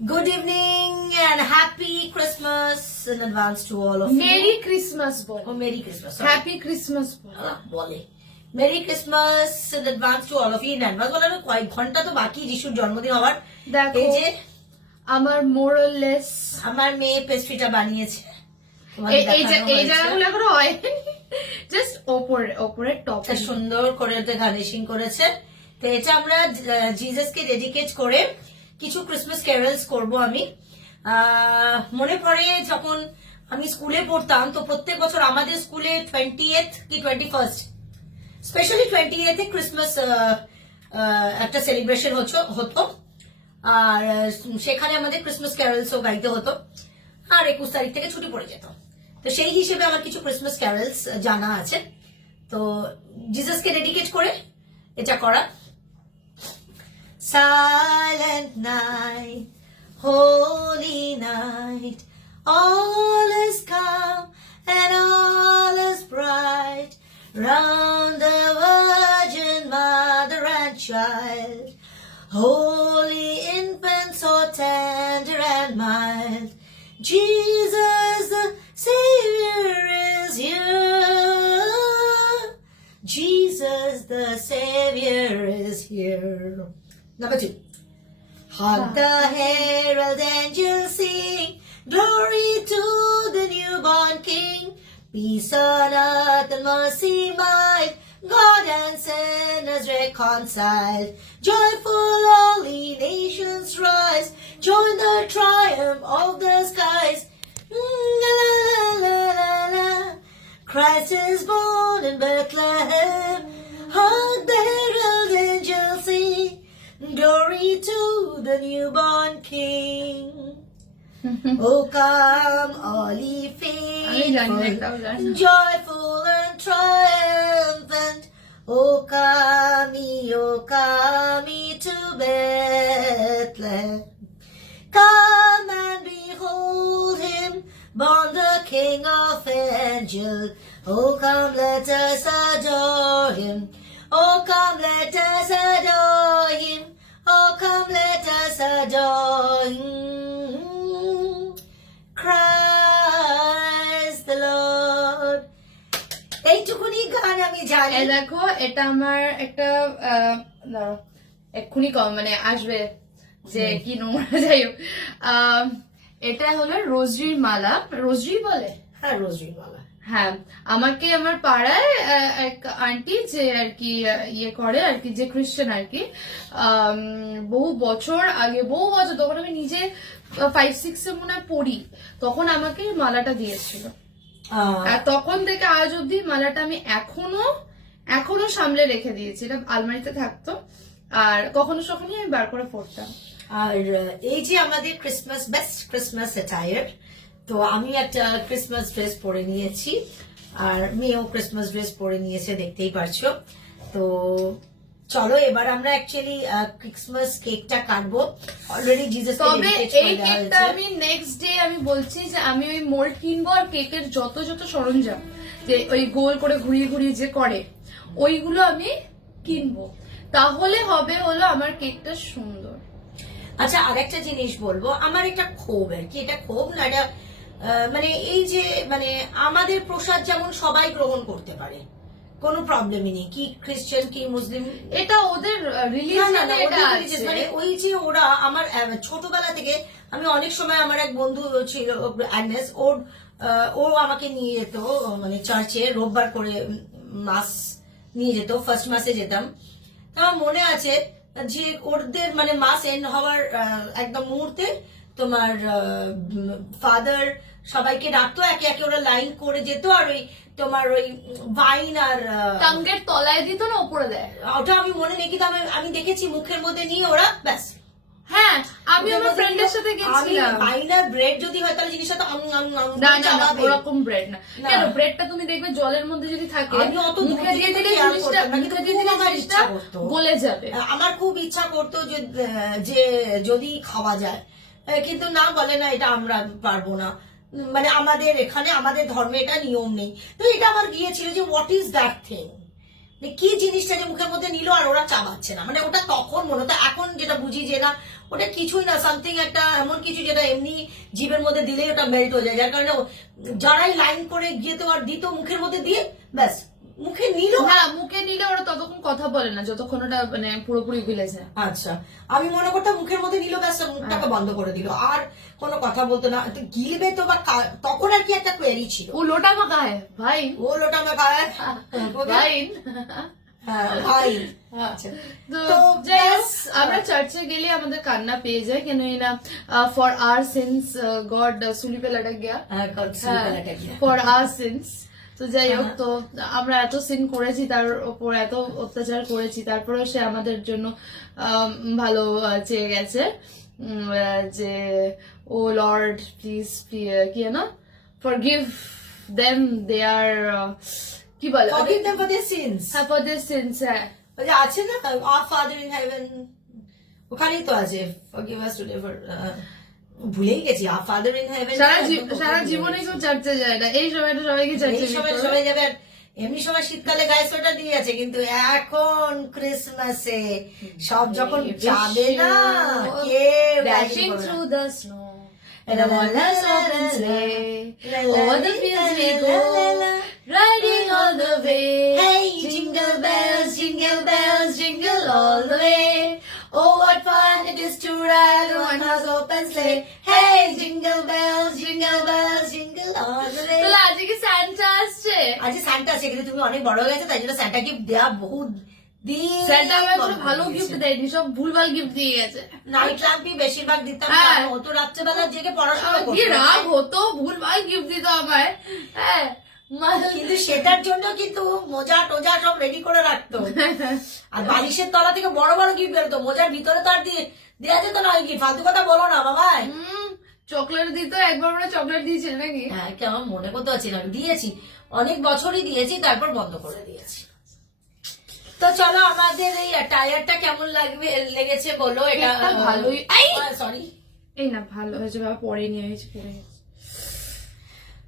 Good evening and happy Christmas in advance to all of you. Merry Christmas bol. Oh, Merry Christmas. Sorry. Happy Christmas bol. বলে Merry Christmas in advance to all of you. In advance বলে আমি কয়েক ঘন্টা তো বাকি যিশুর জন্মদিন হওয়ার। দেখো এই যে আমার মোরাললেস আমার মেয়ে পেস্ট্রিটা বানিয়েছে। এই জায়গাগুলো এখনো হয় জাস্ট ওপরে টপ সুন্দর করে ওটা গার্নিশিং করেছে। তো এটা আমরা জিজাসকে ডেডিকেট করে কিছু ক্রিসমাস ক্যারলস করব আমি। মনে পড়ে যখন আমি স্কুলে পড়তাম তো প্রত্যেক বছর আমাদের স্কুলে 20th কি 21st স্পেশালি 20th ক্রিসমাস একটা সেলিব্রেশন হতো আর সেখানে আমাদের ক্রিসমাস ক্যারলসও গাইতে হতো আর 21 তারিখ থেকে ছুটি পড়ে যেত। তো সেই হিসেবে আমার কিছু ক্রিসমাস ক্যারলস জানা আছে, তো জিজাসকে ডেডিকেট করে এটা করা। Silent night, holy night, all is calm and all is bright, round the Virgin Mother and Child, holy infant so tender and mild, Jesus the Savior is here, Jesus the Savior is here. Number 2. Hark the herald angels sing, glory to the newborn King. Peace on earth and mercy mild, God and sinners reconciled. Joyful all the nations rise, join the triumph of the skies. La la la la la, Christ is born in Bethlehem. Hark the herald angels sing, glory to the newborn King. Oh come, all ye faithful, joyful and triumphant. Oh come ye to Bethlehem. Come and behold him, born the King of angels. Oh come, let us adore him. Oh come, let us adore him. Oh come, let us adore him. Christ the Lord. এইটুকুনি গান আমি জানি। দেখো এটা আমার একটা এক্ষুনি মানে আসবে যে কি নোংরা, যাই হোক এটা হলো রোজরির মালা। রোজরি বলে? হ্যাঁ, রোজরি মালা। হ্যাঁ, আমাকে আমার পাড়ায় এক আন্টি যে আর কি ইয়ে করে আর কি, যে খ্রিস্টান আর কি, বহু বছর তখন আমি নিজে 5-6 মনে হয় পড়ি, তখন আমাকে মালাটা দিয়েছিল। আর তখন থেকে আজ অব্দি মালাটা আমি এখনো সামলে রেখে দিয়েছি, এটা আলমারিতে থাকতো আর কখনো কখনই আমি বার করে পড়তাম। আর এই যে আমাদের ক্রিসমাস বেস্ট ক্রিসমাস অ্যাটায়ার, তো আমি একটা ক্রিসমাস ড্রেস পরে নিয়েছি আর মেয়েও ক্রিসমাস ড্রেস পরে নিয়েছে, দেখতেই পারছো। তো চলো এবার আমরা অ্যাকচুয়ালি ক্রিসমাস কেকটা কাটবো। অলরেডি জিজাস তবে এই কেকটা আমি নেক্সট ডে আমি বলছি যে আমি ওই মোল্ড কিনবো আর কেকের যত সরঞ্জাম, যে ওই গোল করে ঘুরিয়ে যে করে ওইগুলো আমি কিনবো, তাহলে হলো আমার কেকটা সুন্দর। আচ্ছা, আরেকটা জিনিস বলবো, আমার একটা ক্ষোভ আর কি, এটা ক্ষোভ না, এটা মানে এই যে মানে আমাদের প্রসাদ যেমন সবাই গ্রহণ করতে পারে, কোনো প্রবলেমই নেই, কি খ্রিস্টান কি মুসলিম, এটা ওদের রিলিজিয়ন, মানে ওই যে ওরা আমার ছোটবেলা থেকে আমি অনেক সময় আমার এক বন্ধু ছিল অ্যাগনেস, ও আমাকে নিয়ে যেত মানে চার্চে রোববার করে মাস নিয়ে যেত, ফার্স্ট মাসে যেতাম। আমার মনে আছে যে ওদের মানে মাস এন্ড হওয়ার একদম মুহূর্তে তোমার ফাদার সবাইকে ডাকতো, একে একে ওরা লাইন করে যেত আর ওই তোমার ওই ওয়াইন আর টাঙ্গের তলায় দিত না উপরে দেয়, ওটা আমি মনে নেই, কিন্তু আমি দেখেছি মুখের মধ্যে নিয়ে ওরা ব্যাস। হ্যাঁ, আমি আমার ফ্রেন্ডের সাথে গেছিলাম। ওয়াইন আর ব্রেড যদি হয় তাহলে জিনিসটা তো না ওরকম ব্রেড না, কেন ব্রেডটা তুমি দেখবে জলের মধ্যে যদি থাকে মুখে দিয়ে দিলে জিনিসটা গলে যাবে। আমার খুব ইচ্ছা করতো যে যদি খাওয়া যায়, কিন্তু না, বলে না এটা আমরা পারবো না, মানে আমাদের এখানে আমাদের ধর্মে এটা নিয়ম নেই। তো এটা আমার গিয়েছিল যে হোয়াট ইজ দ্যাট থিং, কি জিনিসটা যে মুখের মধ্যে নিল আর ওরা চাবাচ্ছে না, মানে ওটা তখন মনে হতো। এখন যেটা বুঝি যে না, ওটা কিছুই না, সামথিং একটা এমন কিছু যেটা এমনি জীবের মধ্যে দিলেই ওটা মেল্ট হয়ে যায়, যার কারণে যারাই লাইন করে গিয়ে তো আর দিত মুখের মধ্যে দিয়ে ব্যাস মুখে নিল। হ্যাঁ, মুখে নিলে ওরা ততক্ষণ কথা বলে না যতক্ষণ ওটা মানে পুরোপুরি গিলে যায়। আচ্ছা, আমি মনে করতাম মুখের মধ্যে নিল ব্যাস মুখটাকে বন্ধ করে দিল, আর কোনো কথা বলতো না। তো গিলবে তো বা তখন আর কি একটা কোয়েরি ছিল, ও লোটা মাখা হয় ভাই, ও লোটা মে খায় ভাই। হ্যাঁ ভাই। আচ্ছা, তো যাই হোক, আমরা চার্চে গেলে আমাদের কান্না পেয়ে যায়, কেন না ফর আর সিন্স গড সুলি পে লটক গয়া, ফর আর সিন্স। তো যাই হোক, তো আমরা এত সিন করেছি, তার উপর এত অত্যাচার করেছি, তারপরেও সে আমাদের জন্য ভালো চেয়ে গেছে, যে ও লর্ড প্লিজ কি না ফরগিভ দেম দেয়ার, কি বলে, Forgive them for their sins। হ্যাঁ, ফর দেয়ার সিনস। হ্যাঁ, ওই যে আছে না our father in heaven, ওখানেই তো আছে forgive us today for ভুলেই গেছি our father in heaven। সারা জীবনে কেউ চার্চে যায় না, এই সময়টা সবাইকে চার্চে এই সময় সবাই যাবে, আর এমনি সময় শীতকালে গায়ে সোয়েটার দিয়ে আছে, কিন্তু এখন ক্রিসমাসে সব যখন যাবে না কেউ dashing through the snow and a wonders open sleigh, over the fields we go, riding all the way. Hey, Jingle bells, jingle all the way. Oh, what fun it is to ride in one horse open sleigh. Hey, jingle bells, jingle all the way। তাহলে আজকে কি Santa আসছে? আজ Santa আছে, কিন্তু তুমি অনেক বড় হয়ে গেছে, তাই জন্য সান্টা গিফট দেওয়া বহুত দিন। সান্টা আমাকে কোনো ভালো গিফট দেয়নি, সব ভুলভাল গিফট দিয়ে গেছে। নাইট ল্যাম্পই বেশিরভাগ দিতাম, হ্যাঁ। ও তো রাত্রেবেলা জেগে পড়াশোনা আমার কি করতো। রাগ হতো, ভুলভাল গিফট দিত আমায়। হ্যাঁ, কিন্তু সেটার জন্য কিন্তু মোজা টোজা সব রেডি করে রাখতো, আর বালিশের তলা থেকে বড় বড় গিফট বেরোতো, মোজার ভিতরে তো আর দেওয়া যেত না ওই গিফট। ফালতু কথা বলো না বাবাই। চকলেট দিত, একবার আমরা চকলেট দিয়েছিল নাকি? হ্যাঁ, কি আমার মনে করতে পারছি না, দিয়েছি অনেক বছরই দিয়েছি, তারপর বন্ধ করে দিয়েছি। তো চলো, আমাদের এই টায়ারটা কেমন লেগেছে বলো। এটা কেকটা ভালোই, সরি, এই না ভালো হয়েছে বাবা, পরে নিয়ে হয়েছে, পরে গেছে।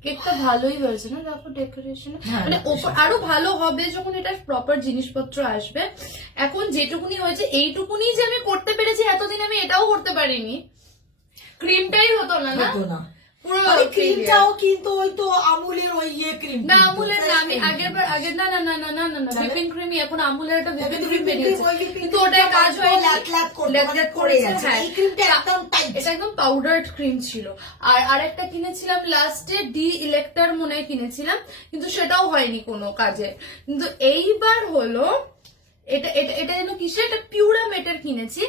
কেকটা ভালোই হয়েছে না, দেখো ডেকোরেশন, হ্যাঁ, মানে আরো ভালো হবে যখন এটা প্রপার জিনিসপত্র আসবে। এখন যেটুকুনি হয়েছে এইটুকুনি যে আমি করতে পেরেছি, এতদিন আমি এটাও করতে পারিনি। ক্রিমটাই হতো না, না হতো না পুরো ক্রিমটাও, কিন্তু ওই তো আমুলের ওই ক্রিম না, আমুলের না, আমি আগের না না না না না না না হুইপিং ক্রিমই, এখন আমুলের একটা হুইপিং ক্রিম বেরিয়েছে, কিন্তু ওটার কাজ হয় ল্যাট করে যাচ্ছে। এই ক্রিমটা একদম টাইট, এটা একদম পাউডার্ড ক্রিম ছিল। আর আরেকটা কিনেছিলাম লাস্টে, ডি ইলেক্টার মনে হয় কিনেছিলাম, কিন্তু সেটাও হয়নি কোনো কাজে। কিন্তু এইবার হলো এটা এটা এটা যেন কিসের, এটা পিউরামেটের কিনেছি,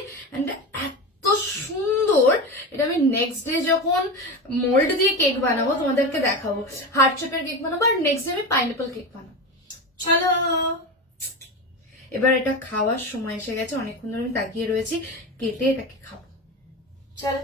এত সুন্দর। এটা আমি নেক্সট ডে যখন মোল্ড দিয়ে কেক বানাবো তোমাদেরকে দেখাবো, হার্ট শেপের কেক বানাবো, আর নেক্সট ডে আমি পাইনাপল কেক বানাবো। চলো এবার এটা খাওয়ার সময় এসে গেছে, অনেকক্ষণ ধরে আমি তাকিয়ে রয়েছি, কেটে এটাকে খাবো। চলো।